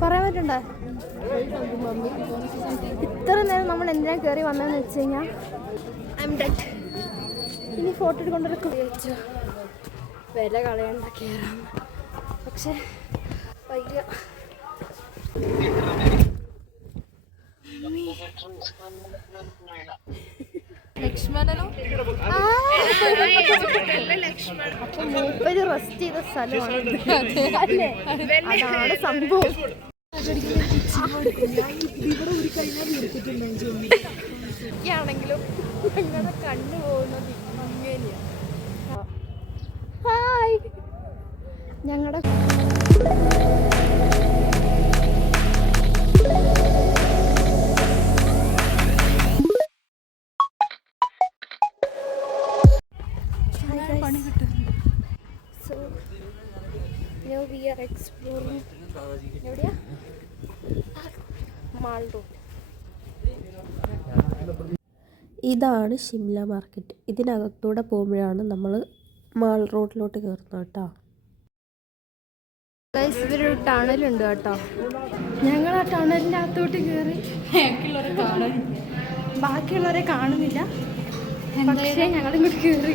പറയാൻ പറ്റണ്ടേ? ഇത്ര നേരം നമ്മൾ എന്തിനാ കയറി വന്നതെന്ന് വെച്ച് കഴിഞ്ഞാൽ ഐ എം ഡെഡ് ഇനി ഫോട്ടോ എടുക്കൊണ്ടൊക്കെ ഉപയോഗിച്ചു വില കളയണ്ട കയറാം പക്ഷെ വയ്യ. ലക്ഷ്മണനും? അപ്പൊ മൂപ്പര് റെസ്റ്റ് ചെയ്ത സ്ഥലമാണ്. അതാണ് സംഭവം. ആണെങ്കിലും ഞങ്ങളുടെ കണ്ണു പോകുന്നത് ഇങ്ങനെയാ. ഹായ്. ഞങ്ങളുടെ we are exploring. എവിടെയാ? മാൾ റോഡ് ഇതാണ് ഷിംല മാർക്കറ്റ്. ഇതിനകത്തൂടെ പോകുമ്പോഴാണ് നമ്മൾ മാൾ റോഡിലോട്ട് കയറുന്നത് കേട്ടോ. ഇതൊരു ടണലുണ്ട് കേട്ടോ. ഞങ്ങൾ ആ ടണലിന്റെ അകത്തോട്ട് കയറി ബാക്കിയുള്ളവരെ കാണുന്നില്ല. പക്ഷേ ഞങ്ങളിങ്ങോട്ട് കയറി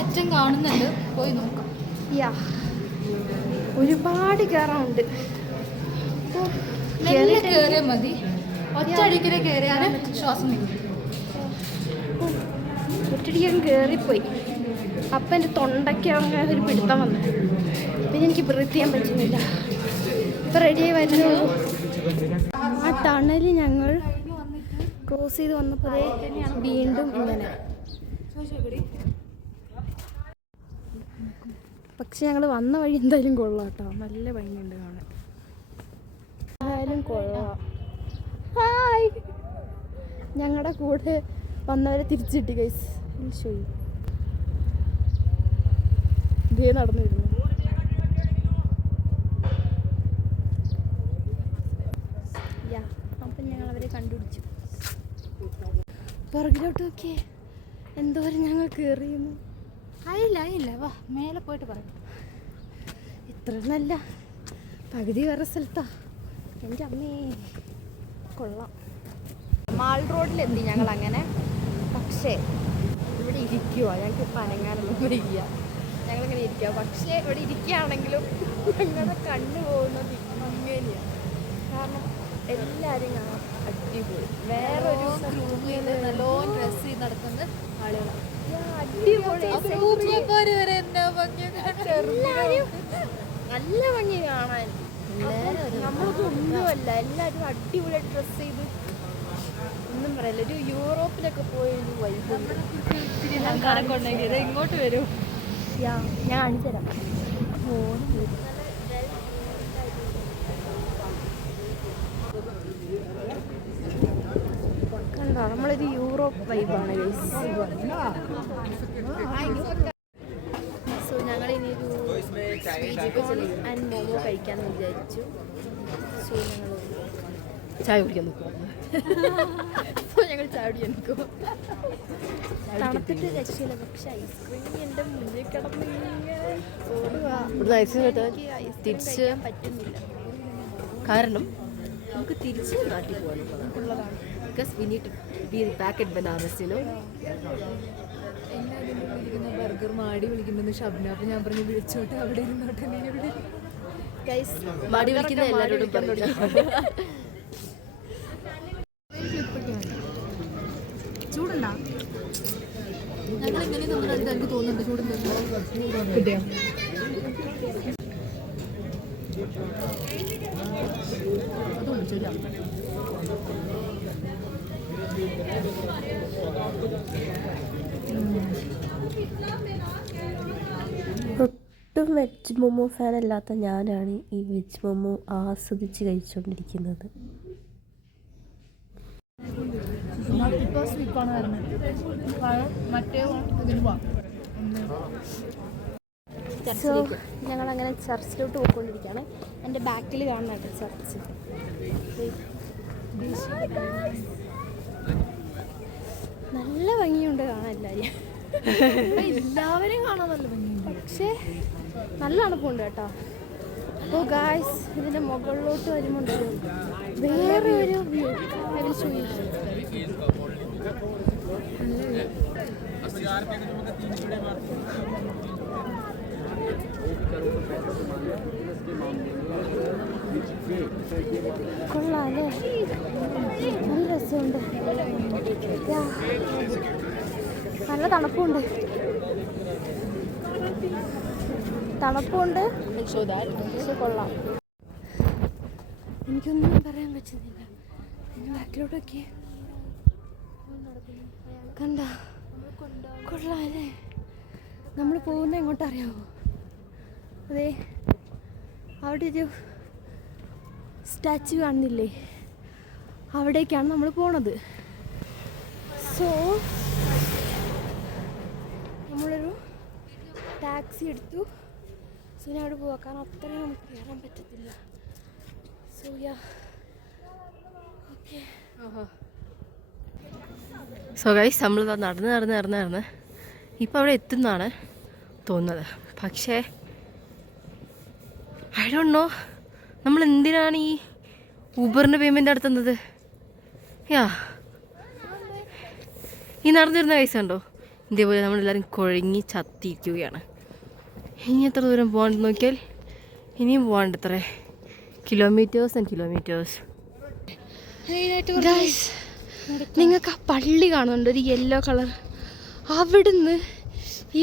അച്ഛൻ കാണുന്നുണ്ട്. പോയി നോക്കാം. യാ ഒരുപാട് കയറാനുണ്ട് കയറിയാൽ മതി. ശ്വാസം ഒറ്റടിക്കാൻ കയറിപ്പോയി അപ്പം എന്റെ തൊണ്ടയ്ക്ക് അങ്ങനെ ഒരു പിടുത്തം വന്നു. പിന്നെ എനിക്ക് ബ്രീത്ത് ചെയ്യാൻ പറ്റുന്നില്ല. ഇപ്പം റെഡിയായി വരുന്നു ആ ടണൽ ഞങ്ങൾ ക്രോസ് ചെയ്ത് വന്നപ്പോഴേ വീണ്ടും ഇങ്ങനെ. പക്ഷെ ഞങ്ങൾ വന്ന വഴി എന്തായാലും കൊള്ളാം കേട്ടോ. നല്ല ഭംഗിയുണ്ട് കാണാൻ. എന്തായാലും കൊള്ളാം. ഹായ് ഞങ്ങളുടെ കൂടെ വന്നവരെ തിരിച്ചിട്ടി ഗൈസ് ശരി ഇതേ നടന്നു വരുന്നു. യാ അപ്പം ഞങ്ങൾ അവരെ കണ്ടുപിടിച്ചു. പുറകിലോട്ട് നോക്കിയേ എന്തോരം ഞങ്ങൾ കയറിയുന്നു ആയില്ല അയില്ല വാ മേലെ പോയിട്ട് പറയാം. ഇത്ര നല്ല പകുതി വേറെ സ്ഥലത്താ. എന്റെ അമ്മേ കൊള്ളാം. മാൾ റോഡിലെത്തി ഞങ്ങൾ അങ്ങനെ പക്ഷേ ഇവിടെ ഇരിക്കുക ഞങ്ങൾക്ക് പനങ്ങാനൊന്നും ഇരിക്കുക ഞങ്ങളിങ്ങനെ ഇരിക്കുക പക്ഷേ ഇവിടെ ഇരിക്കുകയാണെങ്കിലും ഞങ്ങളുടെ കണ്ണു പോകുന്നത് ഇങ്ങനെയാണ് കാരണം എല്ലാവരും കാണാം അടിപൊളി. വേറൊരു നല്ലോണം ഡ്രസ് ചെയ്ത് നടക്കുന്ന ആളുകളാണ്. നല്ല ഭംഗി കാണാൻ. നമ്മളൊക്കെ ഒന്നുമല്ല എല്ലാവരും അടിപൊളി ഡ്രസ് ചെയ്ത് ഒന്നും പറയല്ല ഒരു യൂറോപ്പിലൊക്കെ പോയ ഒരു വൈബ് ഇങ്ങോട്ട് വരൂ ഞാൻ കാണിച്ചു തരാം നമ്മളൊരു യൂറോപ്പ് വൈബാണ് സോ ഞങ്ങൾ ഇനി ഒരു ആൻഡ് മോമോ കഴിക്കാമെന്ന് വിചാരിച്ചു. സോ ഞങ്ങൾ ചായ കുടിക്കാൻ നിൽക്കും സോ ഞങ്ങൾ ചായ കുടിക്കാൻ നിൽക്കും തണുത്തിട്ട് രക്ഷയില്ല പക്ഷെ ഐസ്ക്രീം എന്റെ മുന്നിൽ കിടന്ന് തിരിച്ച് പറ്റുന്നില്ല. കാരണം? നമുക്ക് തിരിച്ച് നാട്ടിൽ പോകാനുള്ളതാണ് because we need be back at ബനാറസിനോ എന്നെ അതിന്റെ വിളിക്കുന്ന ബർഗർ മാടി വിളിക്കുന്നെന്ന് ഷബ്ന. അപ്പൊ ഞാൻ പറഞ്ഞു വിളിച്ചോട്ടെ അവിടെ ഇരുന്നോട്ടെ നീ ഇവിടെ ഗൈസ് മാടി വിളിക്കുന്ന എല്ലാവരോടും പറഞ്ഞു ചൂടുണ്ടാ? ഞങ്ങൾ ഇങ്ങനെ നിന്നിട്ട് എനിക്ക് തോന്നുന്നുണ്ട് ചൂടുണ്ടോ? കിട്ടിയോ? ഒട്ടും വെജ് മൊമോ ഫാൻ അല്ലാത്ത ഞാനാണ് ഈ വെജ് മൊമോ ആസ്വദിച്ച് കഴിച്ചുകൊണ്ടിരിക്കുന്നത് മറ്റേ സോ ഞങ്ങൾ അങ്ങനെ ചർച്ചിലോട്ട് പോയിക്കൊണ്ടിരിക്കുകയാണ്. എന്റെ ബാക്കിൽ കാണുന്നുണ്ട് ചർച്ച്. നല്ല ഭംഗിയുണ്ട് കാണാൻ എല്ലാവരും. എല്ലാവരെയും കാണാൻ നല്ല ഭംഗിയുണ്ട്. പക്ഷേ നല്ല അണുപ്പുണ്ട് കേട്ടോ. അപ്പോൾ ഗായ്സ് ഇതിന്റെ മുകളിലോട്ട് വരുമ്പോൾ വേറെ ഒരു വ്യൂ അതിൽ കൊള്ളാല്ലേ നല്ല രസമുണ്ട്. നല്ല തണുപ്പുണ്ട്. തണുപ്പുണ്ട്. പക്ഷെ കൊള്ളാം. എനിക്കൊന്നും പറയാൻ പറ്റുന്നില്ല. ഇനി ബാക്കിലോട്ടൊക്കെ കണ്ട? കൊള്ളാല്ലേ നമ്മൾ പോകുന്ന എങ്ങോട്ട് അറിയാവോ അതെ. അവിടെ ഒരു സ്റ്റാച്ചു കാണുന്നില്ലേ? അവിടേക്കാണ് നമ്മൾ പോണത്. സോ നമ്മളൊരു ടാക്സി എടുത്തു. സോ ഞാൻ അവിടെ പോവാം. കാരണം അത്രയും നമുക്ക് കയറാൻ പറ്റത്തില്ല. So yeah okay so guys നമ്മൾ നടന്ന് നടന്ന് നടന്ന് നടന്ന് ഇപ്പോൾ അവിടെ എത്തുന്നതാണ് തോന്നുന്നത്. പക്ഷേ ഐ ഡോണ്ട് നോ നമ്മൾ എന്തിനാണ് ഈ ഊബറിന്റെ പേയ്മെന്റ് നടത്തുന്നത്? യാ ഈ നടന്നു വരുന്ന പൈസ ഉണ്ടോ? ഇതേപോലെ നമ്മളെല്ലാവരും കുഴങ്ങി ചത്തിരിക്കുകയാണ്. ഇനി എത്ര ദൂരം പോകണ്ടെന്ന് നോക്കിയാൽ ഇനിയും പോകാണ്ട് എത്ര കിലോമീറ്റേഴ്സ് ആൻഡ് കിലോമീറ്റേഴ്സ് നിങ്ങൾക്ക് ആ പള്ളി കാണുന്നുണ്ട്. ഒരു യെല്ലോ കളർ അവിടുന്ന്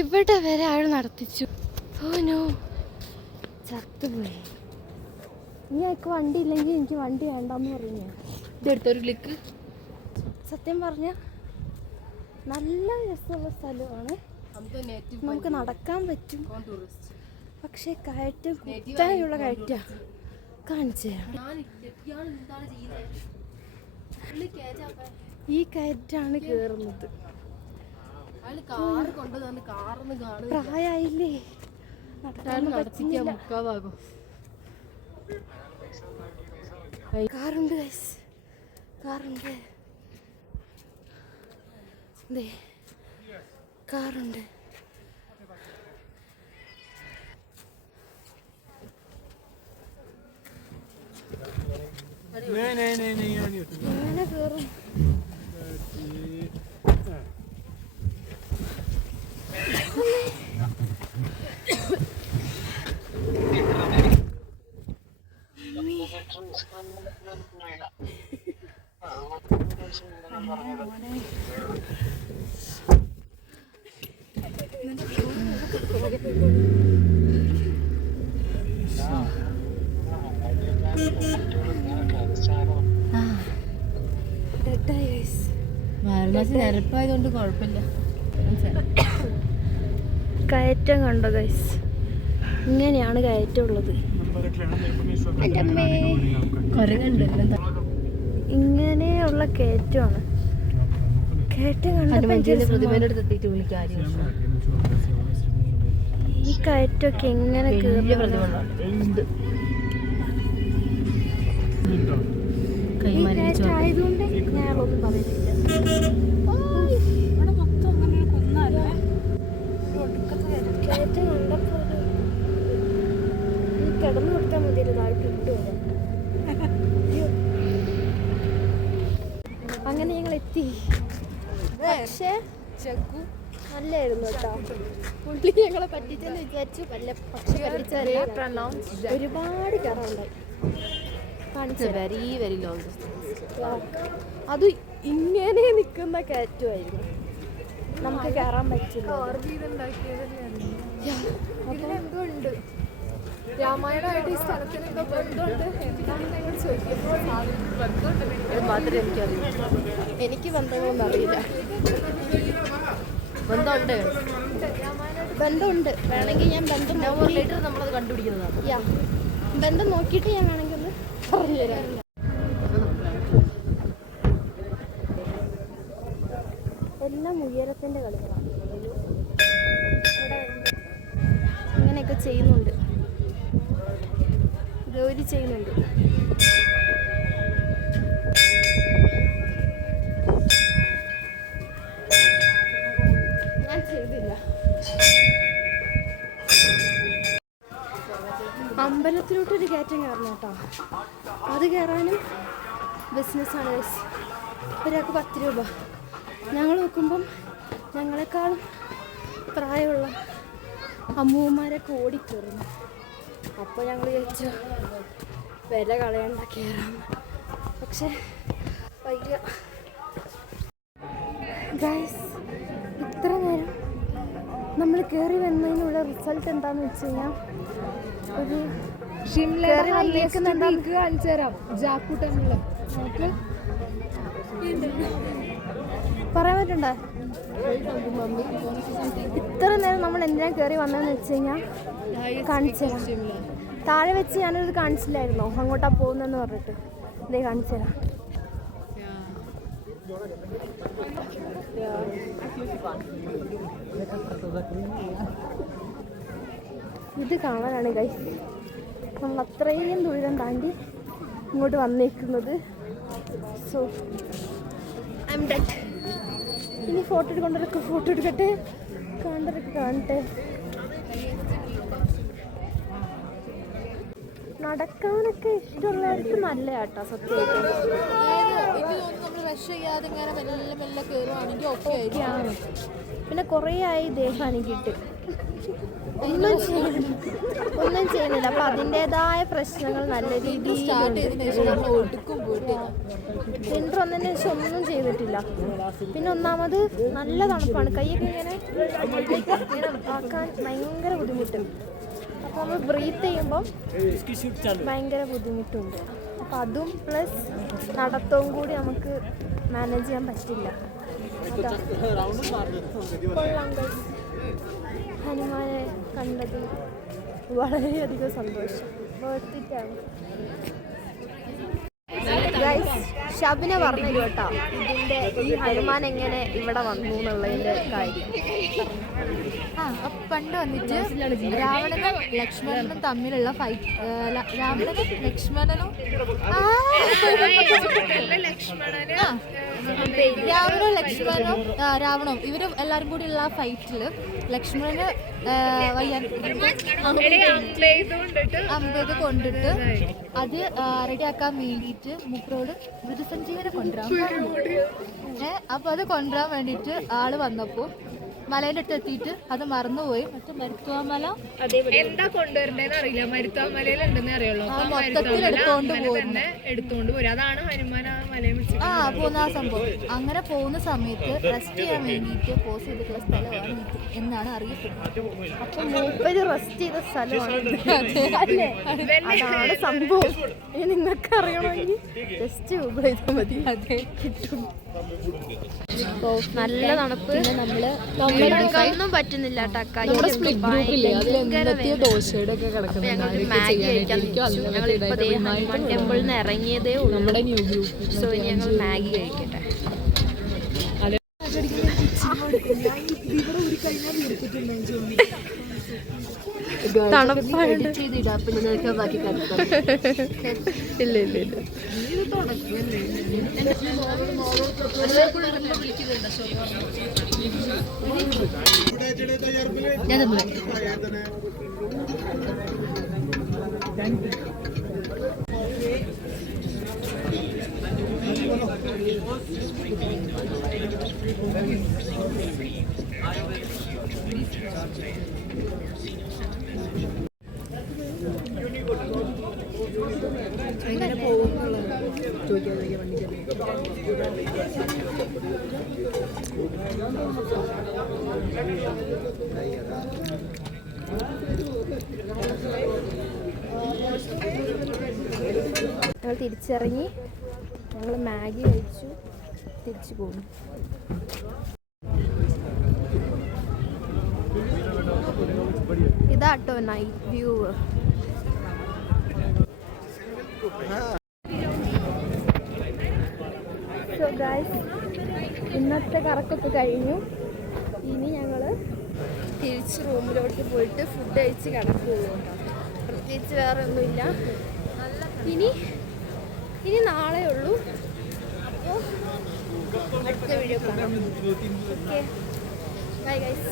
ഇവിടെ വരെ അയാൾ നടത്തിച്ചു. ഓ നോ ചത്തുപോയി. ഇനി എനിക്ക് വണ്ടി ഇല്ലെങ്കിൽ എനിക്ക് വണ്ടി വേണ്ടെന്ന് പറഞ്ഞു ഇതെടുത്തൊരു ക്ലിക്ക് സത്യം പറഞ്ഞ നല്ല രസമുള്ള സ്ഥലമാണ്. നമുക്ക് നടക്കാൻ പറ്റും. പക്ഷെ കയറ്റം കുത്താനുള്ള കയറ്റ കാണിച്ചു ഈ കയറ്റാണ് കേറുന്നത്. കാറ് നടത്തിക്കാൻ മുക്കാവാകും കാറുണ്ട് ഗൈസ് കാറുണ്ട്. ദേ കാറുണ്ട്. ഇങ്ങനെ കയറും കയറ്റം കണ്ടോ ഗൈസ് ഇങ്ങനെയാണ് കയറ്റം ഉള്ളത്. ഇങ്ങനെയുള്ള കയറ്റമാണ്. ഈ കയറ്റൊക്കെ പ്രതിമ ഈ കയറ്റം ആയതുകൊണ്ട് ഞാനൊന്നും പറയുന്നില്ല. കയറ്റം കണ്ടപ്പോൾ ഒരു- ഈ കിടന്നു കൊടുത്താൽ മതി താഴോട്ട് ഇട്ട് വരാം അയ്യോ. അങ്ങനെ ഞങ്ങൾ എത്തി. പക്ഷേ ചെക്കു നല്ലായിരുന്നു കേട്ടോ. പുള്ളി ഞങ്ങളെ പറ്റിച്ചെന്ന് വിചാരിച്ചു. വല്ല പക്ഷെ പറ്റിച്ചല്ല ഒരുപാട് തരാം. വെരി വെരി ലോങ് അത് ഇങ്ങനെ നിൽക്കുന്ന കയറ്റുമായിരുന്നു നമുക്ക് കയറാൻ പറ്റില്ല. രാമായണമായിട്ട് ഈ സ്ഥലത്തിന് എന്തോ ബന്ധമുണ്ട്? എന്താണെന്ന് എന്നോട് ചോദിക്കുമ്പോൾ ബന്ധമുണ്ട് അത് മാത്രമേ എനിക്കറിയൂ എനിക്ക് ബന്ധങ്ങളൊന്നും അറിയില്ല. ബന്ധമുണ്ട്. ബന്ധമുണ്ട്. വേണമെങ്കിൽ ഞാൻ ബന്ധം നോക്കിയിട്ട് നമ്മളത് കണ്ടുപിടിക്കുന്നതാണ്. യാ. ബന്ധം നോക്കിയിട്ട് ഞാൻ വേണമെങ്കിൽ ഒന്ന് പറഞ്ഞുതരാം. എല്ലാം ഉയരത്തിന്റെ കളികളാണ്. ചെയ്യുന്നുണ്ട്. ഞാൻ ചെയ്തില്ല. അമ്പലത്തിലോട്ട് കയറ്റം കയറണം കേട്ടോ. അത് കയറാനും ബിസിനസ്സാണ് ഒരാൾക്ക് പത്ത് രൂപ. ഞങ്ങൾ നോക്കുമ്പം ഞങ്ങളെക്കാളും പ്രായമുള്ള അമ്മൂമ്മമാരൊക്കെ ഓടിക്കയറുന്നു അപ്പോൾ ഞങ്ങൾ വിചാരിച്ചു വില കളയണ്ട കയറാം പക്ഷെ വയ്യ. ഗൈസ് ഇത്ര നേരം നമ്മൾ കയറി വന്നതിനുള്ള റിസൾട്ട് എന്താണെന്ന് വെച്ച് കഴിഞ്ഞാൽ ഒരു കാണിച്ചു തരാം. പറയാൻ പറ്റണ്ടേ? ഇത്ര നേരം നമ്മൾ എന്തിനാ കയറി വന്നതെന്ന് വെച്ച് കഴിഞ്ഞാൽ കാണിച്ചു തരാം. താഴെ വെച്ച് ഞാനൊരു കാണിച്ചില്ലായിരുന്നു? അങ്ങോട്ടാ പോകുന്നെന്ന് പറഞ്ഞിട്ട്. ഇതേ കാണിച്ചുതരാം ഇത് കാണാനാണ് ഗൈസ് നമ്മൾ അത്രയും ദൂരം താണ്ടി ഇങ്ങോട്ട് വന്നേക്കുന്നത്. സോ ഐ എം ഡെഡ് ഇനി ഫോട്ടോ എടുക്കൊണ്ടവരൊക്കെ ഫോട്ടോ എടുക്കട്ടെ? കണ്ടിരിക്ക കാണട്ടെ. നടക്കാനൊക്കെ ഇഷ്ടമുള്ളവർക്ക് നല്ല കേട്ടോ ഒക്കെയാണ് പിന്നെ കുറേ ആയി ദേഹം അനുകിട്ട് ഒന്നും ഒന്നും ചെയ്യുന്നില്ല. അപ്പൊ അതിന്റെതായ പ്രശ്നങ്ങൾ നല്ല രീതിയിൽ സ്റ്റാർട്ട് ചെയ്തതിനു നമ്മൾ ഒടുക്കും പോയിട്ട് വിന്റർ വന്നതിന് ശേഷം ഒന്നും ചെയ്തിട്ടില്ല. പിന്നെ ഒന്നാമത് നല്ല തണുപ്പാണ്. കൈയൊക്കെ ഇങ്ങനെ ആക്കാൻ ഭയങ്കര ബുദ്ധിമുട്ടുണ്ട് അപ്പോൾ നമ്മൾ ബ്രീത്ത് ചെയ്യുമ്പോൾ ഭയങ്കര ബുദ്ധിമുട്ടുണ്ട്. അപ്പം അതും പ്ലസ് നടത്തവും കൂടി നമുക്ക് മാനേജ് ചെയ്യാൻ പറ്റില്ല. ഹനുമാനെ കണ്ടത് വളരെയധികം സന്തോഷം. വേർത്തിട്ടാണ് ഗൈസ് ഷബിനെ പറഞ്ഞു കേട്ടോ ഇതിന്റെ ഈ ഹനുമാൻ എങ്ങനെ ഇവിടെ വന്നു എന്നുള്ളതിന്റെ കാര്യം ആ അപ്പൊ പണ്ട് വന്നിട്ട് രാവണനും ലക്ഷ്മണനും തമ്മിലുള്ള ഫൈറ്റ് രാവണനും ലക്ഷ്മണനും ആ, ആ, രാവണനും ലക്ഷ്മണനും രാവണവും ഇവരും എല്ലാരും കൂടി ഉള്ള ഫൈറ്റിൽ ലക്ഷ്മണന് അമ്പത് കൊണ്ടിട്ട് അത് റെഡിയാക്കാൻ വേണ്ടിയിട്ട് മുപ്പറോട് മൃദുസഞ്ജീവനെ കൊണ്ടുവരാൻ അപ്പൊ അത് കൊണ്ടുവരാൻ വേണ്ടിയിട്ട് ആൾ വന്നപ്പോ അടുത്ത് എത്തിയിട്ട് അത് മറന്നുപോയി. മറ്റേ മരുത്തുവാമല എന്താ കൊണ്ടുവരണ്ടേന്ന് അറിയില്ല. അറിയുള്ളൂ. മൊത്തത്തിൽ എടുത്തോണ്ട് എടുത്തോണ്ട് പോരും. അതാണ് ഹനുമാൻ ആ മലയെ വിളിച്ചത് ആ പോകുന്ന ആ സംഭവം. അങ്ങനെ പോകുന്ന സമയത്ത് റെസ്റ്റ് ചെയ്യാൻ വേണ്ടിയിട്ട് പോസ് ചെയ്തിട്ടുള്ള സ്ഥലമാണ് എന്നാണ് അറിയപ്പെടുന്നത്. അപ്പൊ മൂപ്പര് റെസ്റ്റ് ചെയ്ത സ്ഥലമാണ് അതാണ് സംഭവം. നിങ്ങൾക്ക് അറിയണമെങ്കിൽ ജസ്റ്റ് ഗൂഗിൾ ചെയ്താൽ മതി. അതെ. കിട്ടും. നല്ല തണുപ്പ്. ഒന്നും പറ്റുന്നില്ല ഞങ്ങൾ ഹനുമാൻ ടെമ്പിളിൽ നിന്ന് ഇറങ്ങിയതേ ഉള്ളൂ. സോ ഇനി ഞങ്ങൾ മാഗി കഴിക്കട്ടെ. തണുപ്പായിട്ട് ചെയ്തിടാം. Thank നിനക്ക് ബാക്കി ഇല്ല ചോദിക്കാതെ വണ്ടിക്ക് ഞങ്ങൾ തിരിച്ചിറങ്ങി. ഞങ്ങൾ മാഗി കഴിച്ചു. തിരിച്ചു പോകുന്നു ഇതാട്ടോ നൈറ്റ് വ്യൂ സോ ഇന്നത്തെ കറക്കൊക്കെ കഴിഞ്ഞു. ഇനി ഞങ്ങൾ തിരിച്ച് റൂമിലോട്ട് പോയിട്ട് ഫുഡ് കഴിച്ച് കിടക്കുകയുള്ളൂ പ്രത്യേകിച്ച് വേറെ ഒന്നുമില്ല ഇനി ഇനി നാളെ ഉള്ളൂ. അപ്പോൾ അടുത്ത വീഡിയോ കാണാം. Okay bye guys